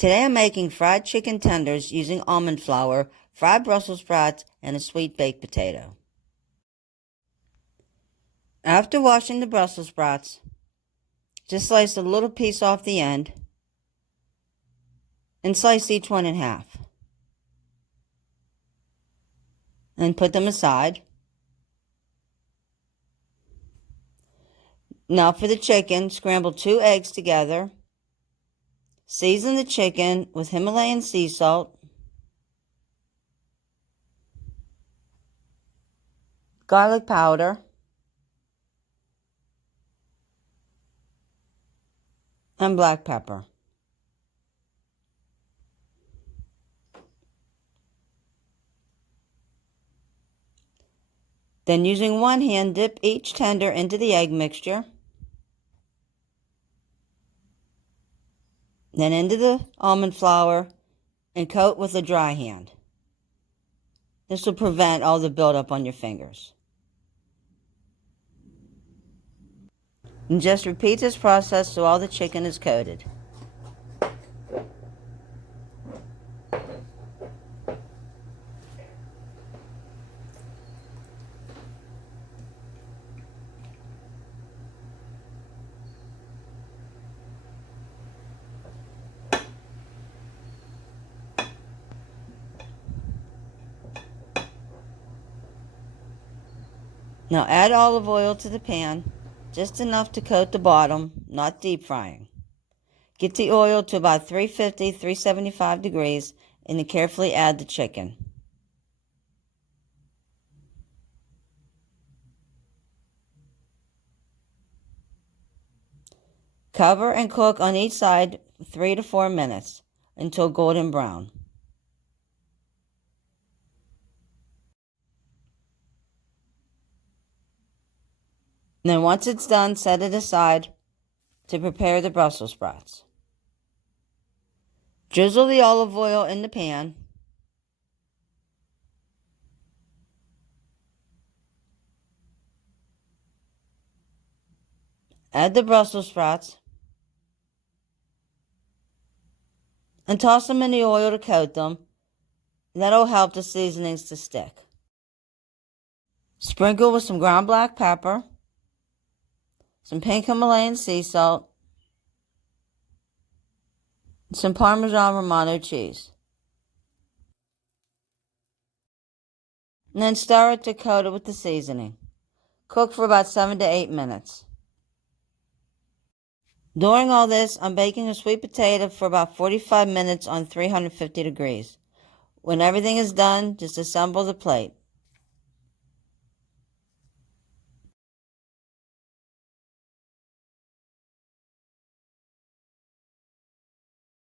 Today I'm making fried chicken tenders using almond flour, fried Brussels sprouts, and a sweet baked potato. After washing the Brussels sprouts, just slice a little piece off the end and slice each one in half. And put them aside. Now for the chicken, scramble 2 eggs together. Season the chicken with Himalayan sea salt, garlic powder, and black pepper. Then using one hand, dip each tender into the egg mixture. Then into the almond flour and coat with a dry hand. This will prevent all the buildup on your fingers. And just repeat this process so all the chicken is coated. Now add olive oil to the pan, just enough to coat the bottom, not deep frying. Get the oil to about 350, 375 degrees, and then carefully add the chicken. Cover and cook on each side 3 to 4 minutes until golden brown. Then once it's done, set it aside to prepare the Brussels sprouts. Drizzle the olive oil in the pan. Add the Brussels sprouts and toss them in the oil to coat them. That'll help the seasonings to stick. Sprinkle with some ground black pepper, some pink Himalayan sea salt, and some Parmesan Romano cheese. And then stir it to coat it with the seasoning. Cook for about 7 to 8 minutes. During all this, I'm baking a sweet potato for about 45 minutes on 350 degrees. When everything is done, just assemble the plate.